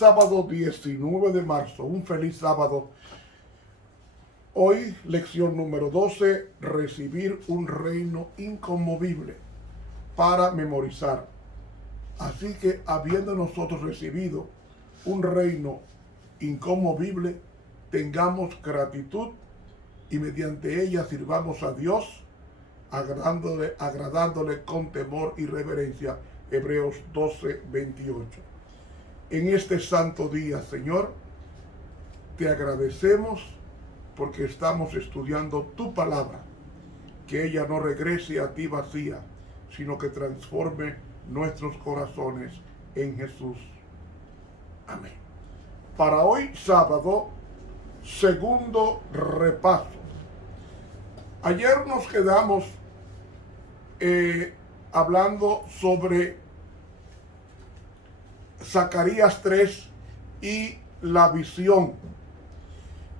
Sábado 19 de marzo, un feliz sábado. Hoy, lección número 12, recibir un reino inconmovible para memorizar. Así que, habiendo nosotros recibido un reino inconmovible, tengamos gratitud y mediante ella sirvamos a Dios, agradándole con temor y reverencia. Hebreos 12, 28. En este santo día, Señor, te agradecemos porque estamos estudiando tu palabra, que ella no regrese a ti vacía, sino que transforme nuestros corazones en Jesús. Amén. Para hoy, sábado, segundo repaso. Ayer nos quedamos hablando sobre Zacarías 3 y la visión.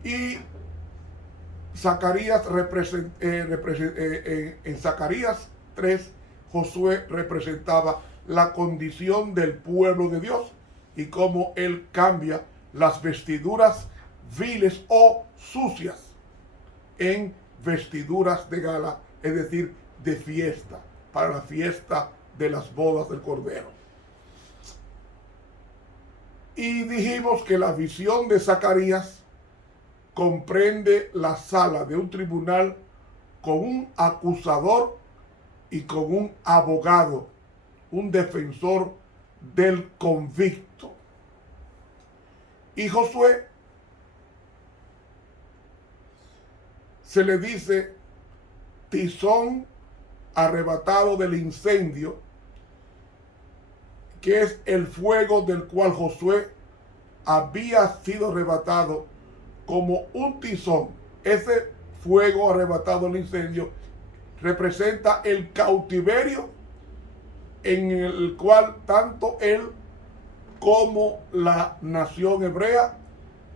Y Zacarías en Zacarías 3, Josué representaba la condición del pueblo de Dios y cómo él cambia las vestiduras viles o sucias en vestiduras de gala, es decir, de fiesta, para la fiesta de las bodas del Cordero. Y dijimos que la visión de Zacarías comprende la sala de un tribunal con un acusador y con un abogado, un defensor del convicto. Y Josué se le dice tizón arrebatado del incendio, que es el fuego del cual Josué había sido arrebatado como un tizón. Ese fuego arrebatado del incendio representa el cautiverio en el cual tanto él como la nación hebrea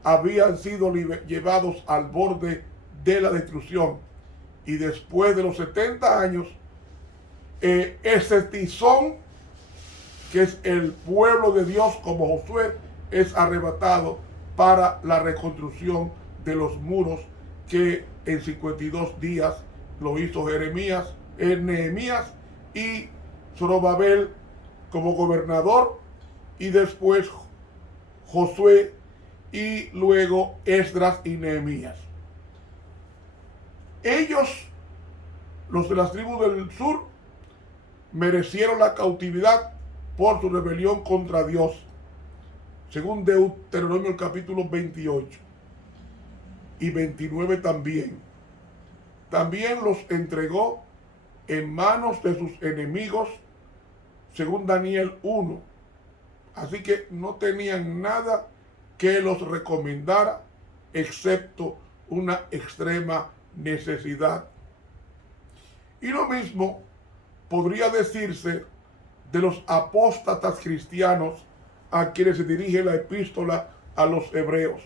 habían sido llevados al borde de la destrucción. Y después de los 70 años, ese tizón, que es el pueblo de Dios como Josué, es arrebatado para la reconstrucción de los muros que en 52 días lo hizo Nehemías y Zorobabel como gobernador, y después Josué y luego Esdras y Nehemías. Ellos, los de las tribus del sur, merecieron la cautividad por su rebelión contra Dios, según Deuteronomio el capítulo 28 y 29 también. También los entregó en manos de sus enemigos, según Daniel 1. Así que no tenían nada que los recomendara, excepto una extrema necesidad. Y lo mismo podría decirse de los apóstatas cristianos a quienes se dirige la epístola a los hebreos.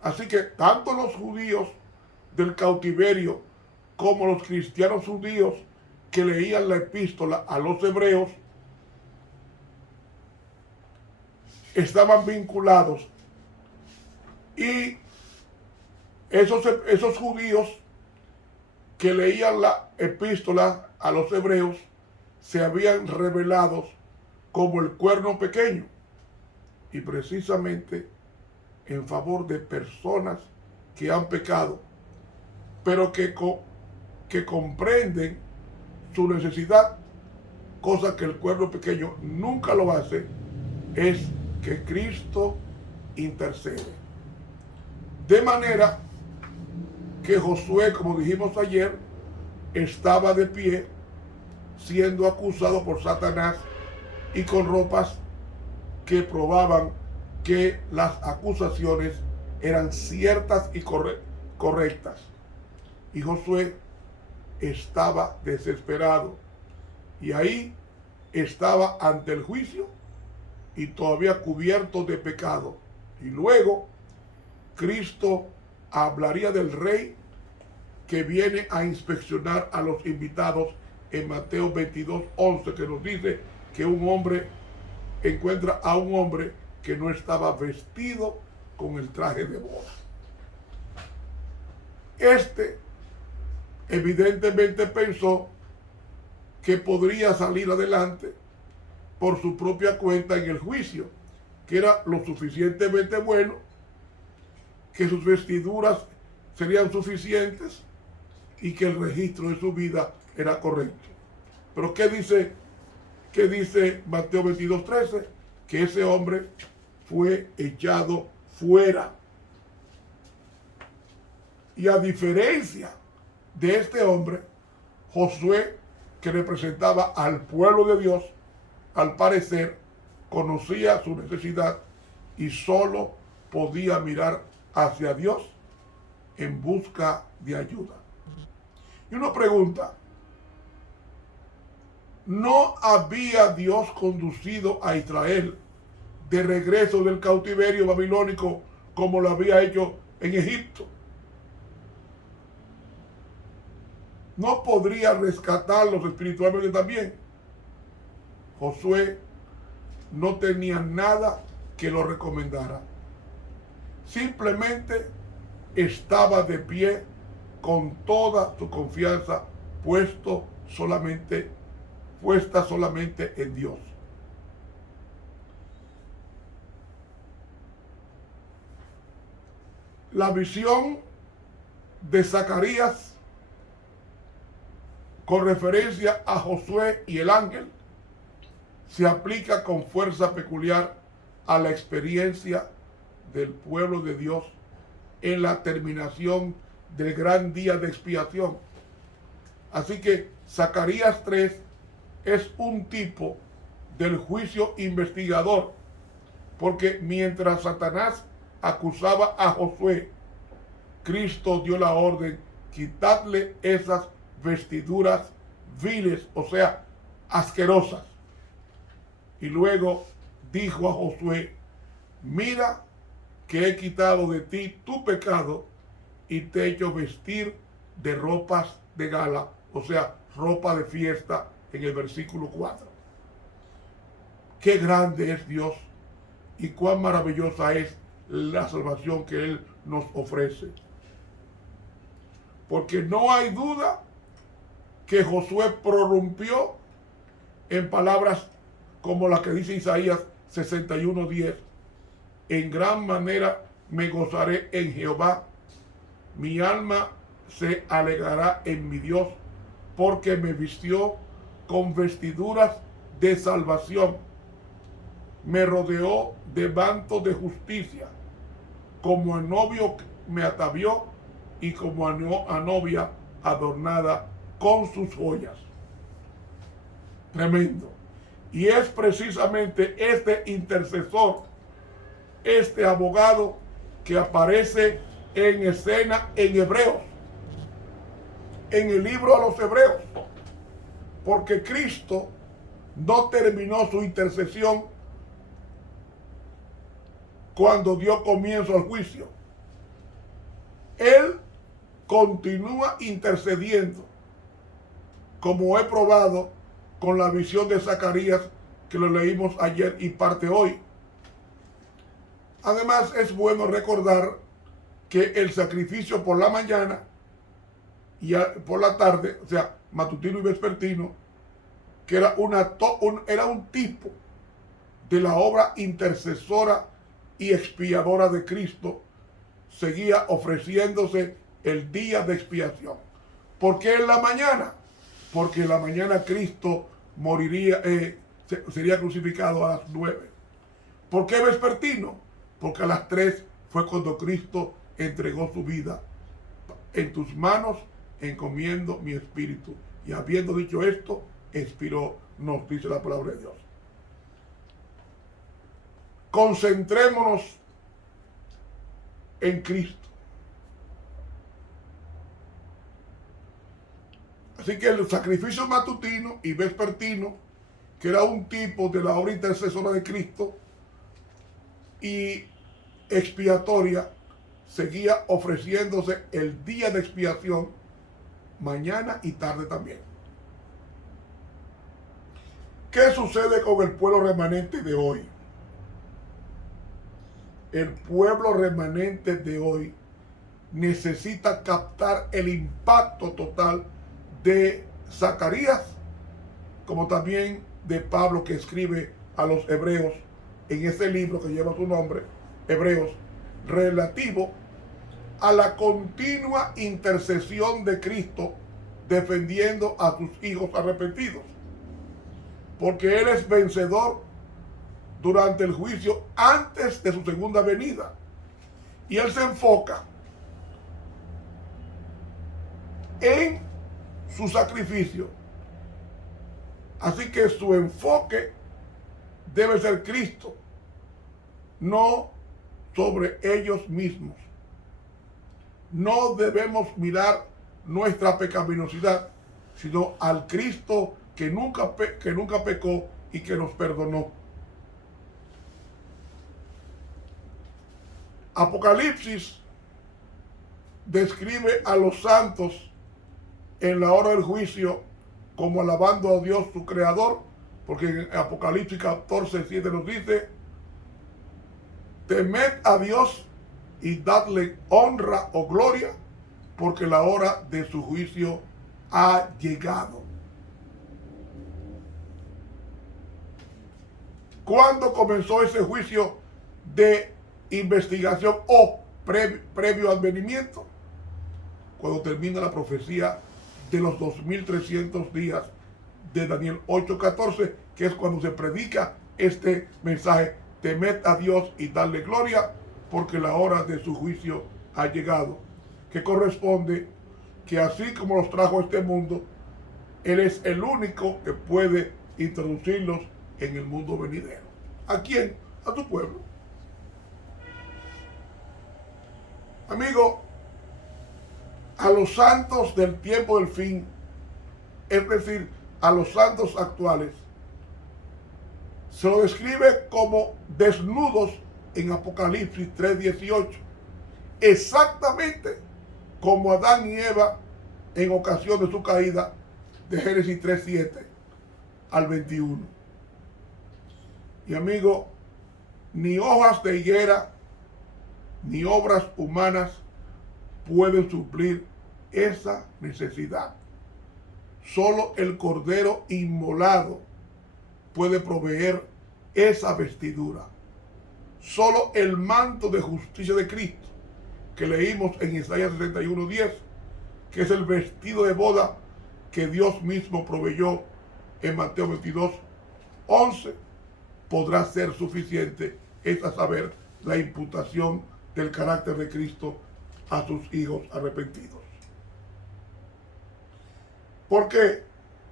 Así que tanto los judíos del cautiverio como los cristianos judíos que leían la epístola a los hebreos estaban vinculados, y esos judíos que leían la epístola a los hebreos se habían revelado como el cuerno pequeño, y precisamente en favor de personas que han pecado, pero que comprenden su necesidad, cosa que el cuerno pequeño nunca lo hace, es que Cristo intercede. De manera que Josué, como dijimos ayer, estaba de pie siendo acusado por Satanás y con ropas que probaban que las acusaciones eran ciertas y correctas. Y Josué estaba desesperado, y ahí estaba ante el juicio y todavía cubierto de pecado. Y luego Cristo hablaría del rey que viene a inspeccionar a los invitados en Mateo 22:11, que nos dice que un hombre encuentra a un hombre que no estaba vestido con el traje de boda. Este evidentemente pensó que podría salir adelante por su propia cuenta en el juicio, que era lo suficientemente bueno, que sus vestiduras serían suficientes y que el registro de su vida era correcto. Pero ¿qué dice Mateo 22:13? Que ese hombre fue echado fuera. Y a diferencia de este hombre, Josué, que representaba al pueblo de Dios, al parecer conocía su necesidad y solo podía mirar hacia Dios en busca de ayuda. Y uno pregunta, ¿no había Dios conducido a Israel de regreso del cautiverio babilónico como lo había hecho en Egipto? ¿No podría rescatarlos espiritualmente también? Josué no tenía nada que lo recomendara. Simplemente estaba de pie con toda su confianza puesta solamente en Dios. La visión de Zacarías con referencia a Josué y el ángel se aplica con fuerza peculiar a la experiencia del pueblo de Dios en la terminación del gran día de expiación. Así que Zacarías 3 es un tipo del juicio investigador, porque mientras Satanás acusaba a Josué, Cristo dio la orden: quitadle esas vestiduras viles, o sea, asquerosas. Y luego dijo a Josué: mira que he quitado de ti tu pecado y te he hecho vestir de ropas de gala, o sea, ropa de fiesta, en el versículo 4. Qué grande es Dios y cuán maravillosa es la salvación que Él nos ofrece. Porque no hay duda que Josué prorrumpió en palabras como la que dice Isaías 61:10. En gran manera me gozaré en Jehová, mi alma se alegrará en mi Dios, porque me vistió con vestiduras de salvación, me rodeó de manto de justicia, como a novio me atavió y como a novia adornada con sus joyas. Tremendo. Y es precisamente este intercesor, este abogado, que aparece en escena en Hebreos, en el libro a los Hebreos, porque Cristo no terminó su intercesión cuando dio comienzo al juicio. Él continúa intercediendo, como he probado con la visión de Zacarías, que lo leímos ayer y parte hoy. Además, es bueno recordar que el sacrificio por la mañana y por la tarde, o sea, matutino y vespertino, que era un tipo de la obra intercesora y expiadora de Cristo, seguía ofreciéndose el día de expiación. ¿Por qué en la mañana? Porque en la mañana Cristo moriría, sería crucificado a las 9. ¿Por qué vespertino? Porque a las 3 fue cuando Cristo entregó su vida. En tus manos encomiendo mi espíritu. Y habiendo dicho esto, expiró, nos dice la palabra de Dios. Concentrémonos en Cristo. Así que el sacrificio matutino y vespertino, que era un tipo de la obra intercesora de Cristo y expiatoria, seguía ofreciéndose el día de expiación, mañana y tarde también. ¿Qué sucede con el pueblo remanente de hoy? el pueblo remanente de hoy necesita captar el impacto total de Zacarías, como también de Pablo, que escribe a los hebreos en ese libro que lleva su nombre, Hebreos, relativo a la continua intercesión de Cristo defendiendo a sus hijos arrepentidos, porque Él es vencedor durante el juicio antes de su segunda venida, y Él se enfoca en su sacrificio. Así que su enfoque debe ser Cristo, no sobre ellos mismos. No debemos mirar nuestra pecaminosidad, sino al Cristo que nunca pecó y que nos perdonó. Apocalipsis describe a los santos en la hora del juicio como alabando a Dios su creador, porque en Apocalipsis 14:7 nos dice: temed a Dios y dadle honra o gloria, porque la hora de su juicio ha llegado. ¿Cuándo comenzó ese juicio de investigación o previo advenimiento? Cuando termina la profecía de los 2300 días de Daniel 8:14, que es cuando se predica este mensaje: temed a Dios y darle gloria, porque la hora de su juicio ha llegado, que corresponde que así como los trajo a este mundo, Él es el único que puede introducirlos en el mundo venidero. ¿A quién? A tu pueblo. Amigo, a los santos del tiempo del fin, es decir, a los santos actuales, se lo describe como desnudos en Apocalipsis 3:18, exactamente como Adán y Eva en ocasión de su caída, de Génesis 3:7 al 21. Y amigo, ni hojas de higuera ni obras humanas pueden suplir esa necesidad. Solo el Cordero inmolado puede proveer esa vestidura. Solo el manto de justicia de Cristo, que leímos en Isaías 61:10, que es el vestido de boda que Dios mismo proveyó en Mateo 22:11, podrá ser suficiente, es a saber, la imputación del carácter de Cristo a sus hijos arrepentidos. ¿Por qué?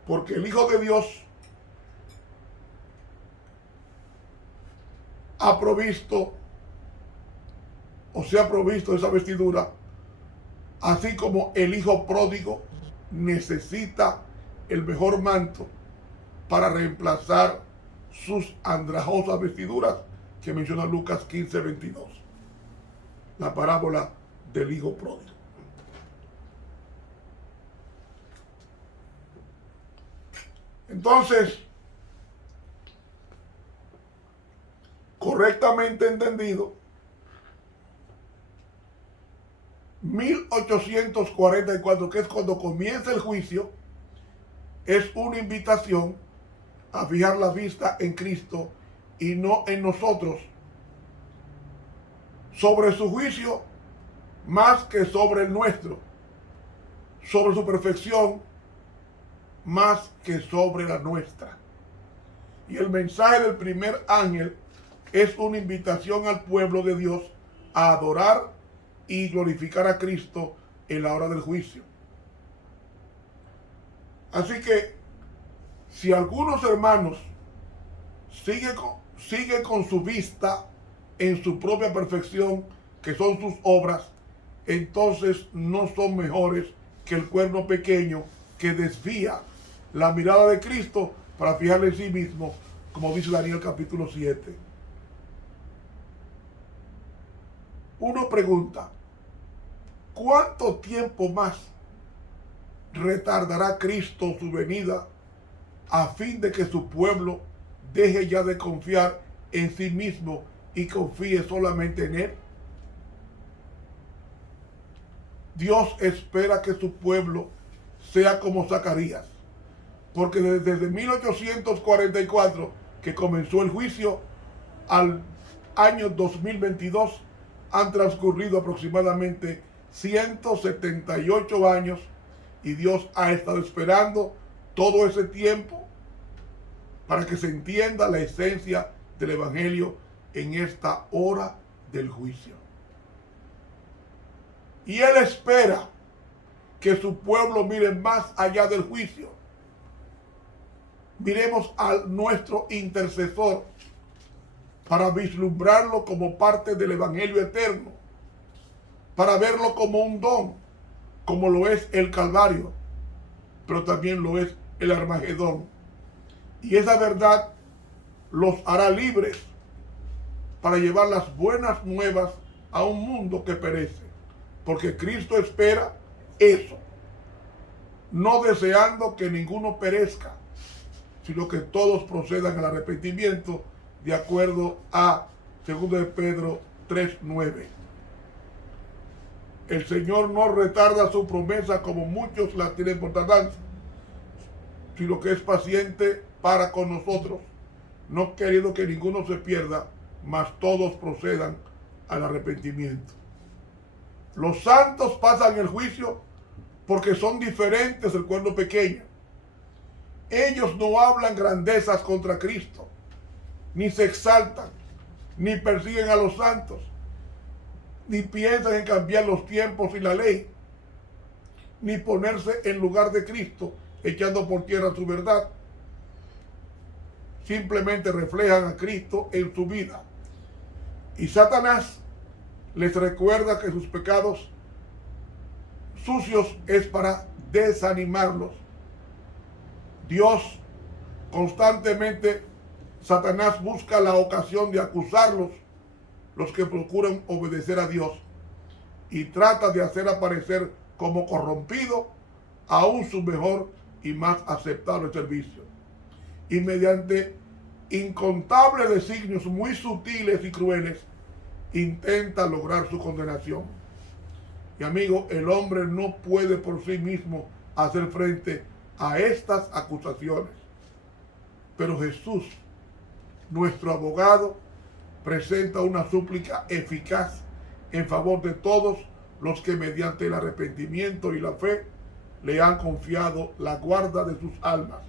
Porque el Hijo de Dios ha provisto, o se ha provisto esa vestidura, así como el hijo pródigo necesita el mejor manto para reemplazar sus andrajosas vestiduras que menciona Lucas 15:22, la parábola del hijo pródigo. Entonces, correctamente entendido, 1844, que es cuando comienza el juicio, es una invitación a fijar la vista en Cristo y no en nosotros, sobre su juicio más que sobre el nuestro, sobre su perfección más que sobre la nuestra. Y el mensaje del primer ángel es una invitación al pueblo de Dios a adorar y glorificar a Cristo en la hora del juicio. Así que, si algunos hermanos siguen con su vista en su propia perfección, que son sus obras, entonces no son mejores que el cuerno pequeño que desvía la mirada de Cristo para fijarle en sí mismo, como dice Daniel capítulo 7. Uno pregunta: ¿cuánto tiempo más retardará Cristo su venida a fin de que su pueblo deje ya de confiar en sí mismo y confíe solamente en Él. Dios espera que su pueblo sea como Zacarías, porque desde 1844 que comenzó el juicio al año 2022 han transcurrido aproximadamente 178 años y Dios ha estado esperando todo ese tiempo para que se entienda la esencia del Evangelio en esta hora del juicio. Y Él espera que su pueblo mire más allá del juicio. Miremos a nuestro intercesor para vislumbrarlo como parte del Evangelio eterno, para verlo como un don, como lo es el Calvario, pero también lo es el Armagedón. Y esa verdad los hará libres para llevar las buenas nuevas a un mundo que perece, porque Cristo espera eso, no deseando que ninguno perezca, sino que todos procedan al arrepentimiento, de acuerdo a 2 de Pedro 3:9. El Señor no retarda su promesa como muchos la tienen por tardanza, sino que es paciente para con nosotros, no queriendo que ninguno se pierda, mas todos procedan al arrepentimiento. Los santos pasan el juicio porque son diferentes del cuerno pequeño. Ellos no hablan grandezas contra Cristo, ni se exaltan, ni persiguen a los santos, ni piensan en cambiar los tiempos y la ley, ni ponerse en lugar de Cristo, echando por tierra su verdad. Simplemente reflejan a Cristo en su vida. Y Satanás les recuerda que sus pecados sucios es para desanimarlos. Dios constantemente, Satanás busca la ocasión de acusarlos, los que procuran obedecer a Dios, y trata de hacer aparecer como corrompido aún su mejor y más aceptable servicio. Y mediante incontables designios muy sutiles y crueles, intenta lograr su condenación. Y amigo, el hombre no puede por sí mismo hacer frente a estas acusaciones. Pero Jesús, nuestro abogado, presenta una súplica eficaz en favor de todos los que mediante el arrepentimiento y la fe le han confiado la guarda de sus almas.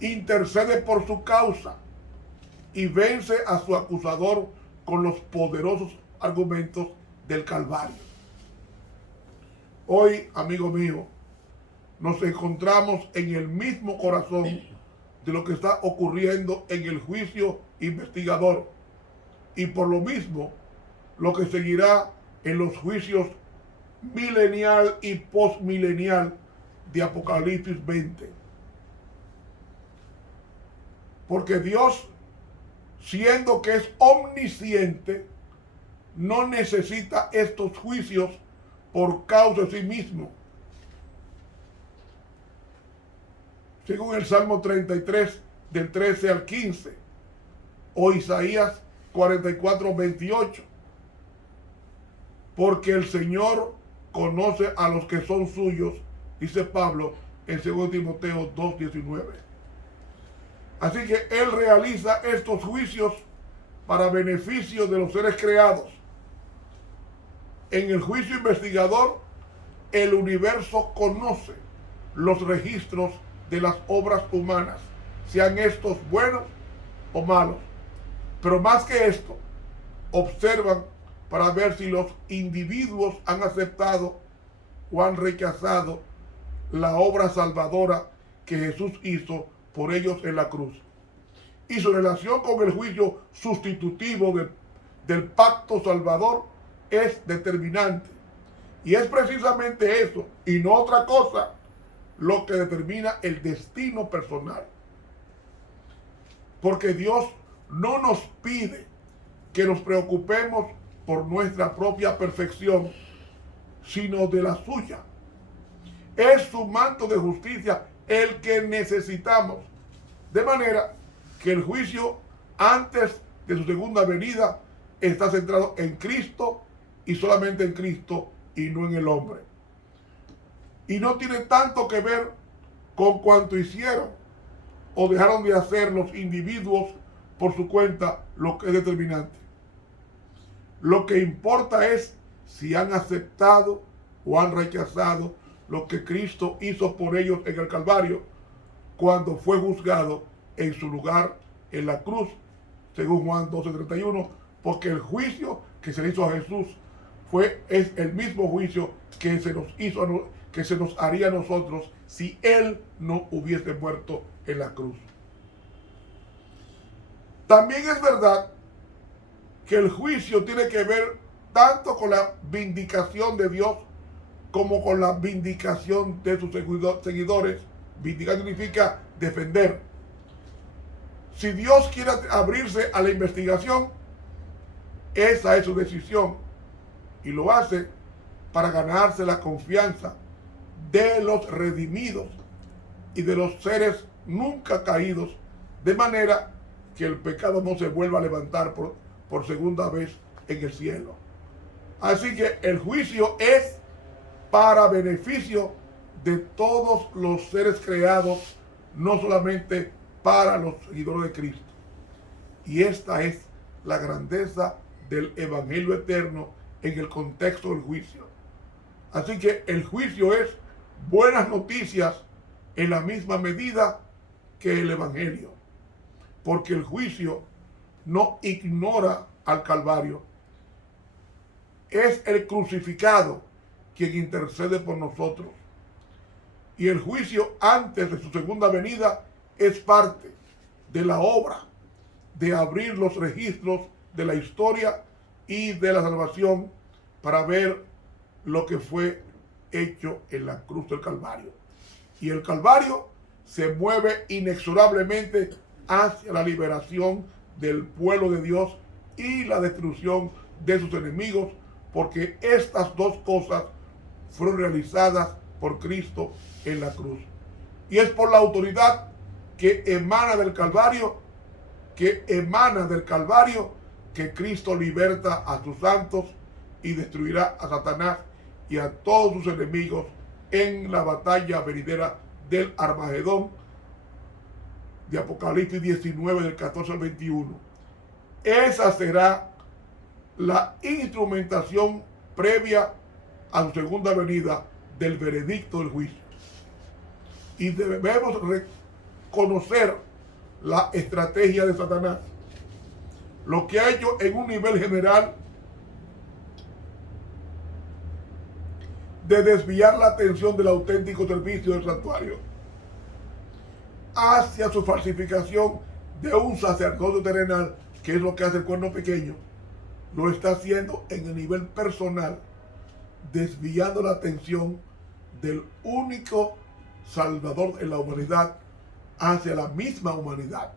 Intercede por su causa y vence a su acusador con los poderosos argumentos del Calvario. Hoy, amigo mío, nos encontramos en el mismo corazón de lo que está ocurriendo en el juicio investigador y por lo mismo lo que seguirá en los juicios milenial y postmilenial de Apocalipsis 20. Porque Dios, siendo que es omnisciente, no necesita estos juicios por causa de sí mismo. Según el Salmo 33, del 13 al 15, o Isaías 44, 28. Porque el Señor conoce a los que son suyos, dice Pablo en 2 Timoteo 2, 19. Así que Él realiza estos juicios para beneficio de los seres creados. En el juicio investigador, el universo conoce los registros de las obras humanas, sean estos buenos o malos. Pero más que esto, observan para ver si los individuos han aceptado o han rechazado la obra salvadora que Jesús hizo por ellos en la cruz. Y su relación con el juicio sustitutivo del pacto salvador es determinante. Y es precisamente eso, y no otra cosa, lo que determina el destino personal. Porque Dios no nos pide que nos preocupemos por nuestra propia perfección, sino de la suya. Es su manto de justicia el que necesitamos. De manera que el juicio, antes de su segunda venida está centrado en Cristo y solamente en Cristo y no en el hombre. Y no tiene tanto que ver con cuanto hicieron o dejaron de hacer los individuos por su cuenta, lo que es determinante. Lo que importa es si han aceptado o han rechazado lo que Cristo hizo por ellos en el Calvario cuando fue juzgado en su lugar en la cruz, según Juan 12:31, porque el juicio que se le hizo a Jesús es el mismo juicio que se nos haría a nosotros si Él no hubiese muerto en la cruz. También es verdad que el juicio tiene que ver tanto con la vindicación de Dios como con la vindicación de sus seguidores. Vindicar significa defender. Si Dios quiere abrirse a la investigación, esa es su decisión y lo hace para ganarse la confianza de los redimidos y de los seres nunca caídos, de manera que el pecado no se vuelva a levantar por segunda vez en el cielo. Así que el juicio es para beneficio de todos los seres creados, no solamente para los seguidores de Cristo. Y esta es la grandeza del Evangelio eterno en el contexto del juicio. Así que el juicio es buenas noticias en la misma medida que el Evangelio, porque el juicio no ignora al Calvario. Es el crucificado quien intercede por nosotros. Y el juicio antes de su segunda venida es parte de la obra de abrir los registros de la historia y de la salvación para ver lo que fue hecho en la cruz del Calvario. Y el Calvario se mueve inexorablemente hacia la liberación del pueblo de Dios y la destrucción de sus enemigos, porque estas dos cosas fueron realizadas por Cristo en la cruz. Y es por la autoridad que emana del Calvario, que Cristo liberta a sus santos y destruirá a Satanás y a todos sus enemigos en la batalla venidera del Armagedón de Apocalipsis 19 del 14 al 21. Esa será la instrumentación previa a su segunda venida del veredicto del juicio. Y debemos reconocer la estrategia de Satanás. Lo que ha hecho en un nivel general de desviar la atención del auténtico servicio del santuario hacia su falsificación de un sacerdocio terrenal, que es lo que hace el cuerno pequeño, lo está haciendo en el nivel personal, desviando la atención del único Salvador de la humanidad hacia la misma humanidad.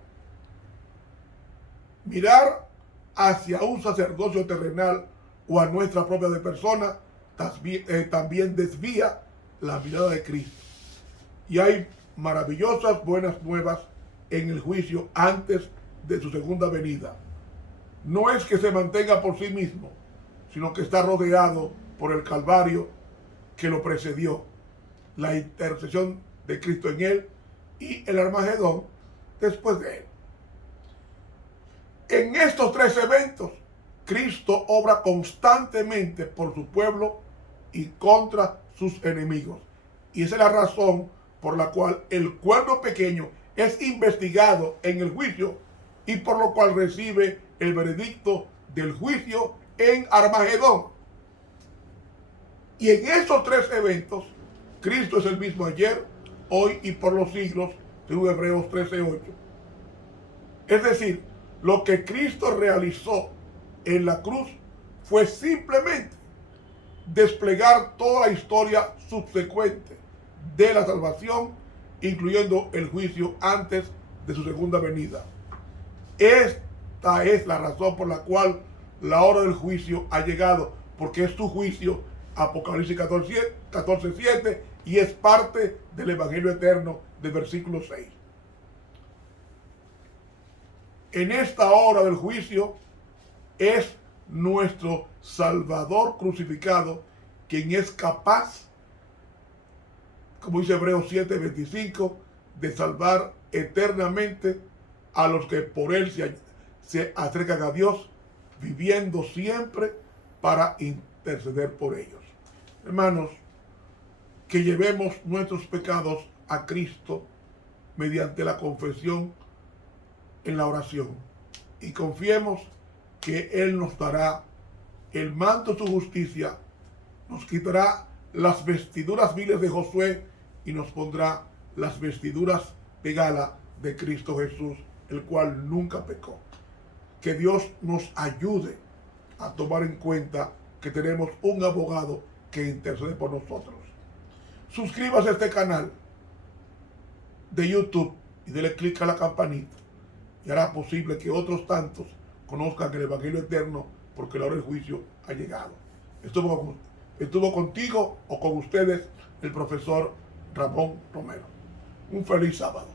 Mirar hacia un sacerdocio terrenal o a nuestra propia persona también desvía la mirada de Cristo. Y hay maravillosas buenas nuevas en el juicio antes de su segunda venida. No es que se mantenga por sí mismo, sino que está rodeado por el Calvario que lo precedió, la intercesión de Cristo en él y el Armagedón después de él. En estos tres eventos, Cristo obra constantemente por su pueblo y contra sus enemigos. Y esa es la razón por la cual el cuerno pequeño es investigado en el juicio y por lo cual recibe el veredicto del juicio en Armagedón. Y en esos tres eventos, Cristo es el mismo ayer, hoy y por los siglos, según Hebreos 13:8. Es decir, lo que Cristo realizó en la cruz fue simplemente desplegar toda la historia subsecuente de la salvación, incluyendo el juicio antes de su segunda venida. Esta es la razón por la cual la hora del juicio ha llegado, porque es su juicio, Apocalipsis 14:7, y es parte del Evangelio eterno del versículo 6. en esta hora del juicio es nuestro Salvador crucificado, quien es capaz, como dice Hebreos 7:25, de salvar eternamente a los que por él se acercan a Dios, viviendo siempre para interceder por ellos. Hermanos, que llevemos nuestros pecados a Cristo mediante la confesión en la oración y confiemos que Él nos dará el manto de su justicia, nos quitará las vestiduras viles de Josué y nos pondrá las vestiduras de gala de Cristo Jesús, el cual nunca pecó. Que Dios nos ayude a tomar en cuenta que tenemos un abogado que intercede por nosotros. Suscríbase a este canal de YouTube y dele clic a la campanita y hará posible que otros tantos conozcan el Evangelio eterno, porque la hora del juicio ha llegado. Estuvo contigo o con ustedes el profesor Ramón Romero. Un feliz sábado.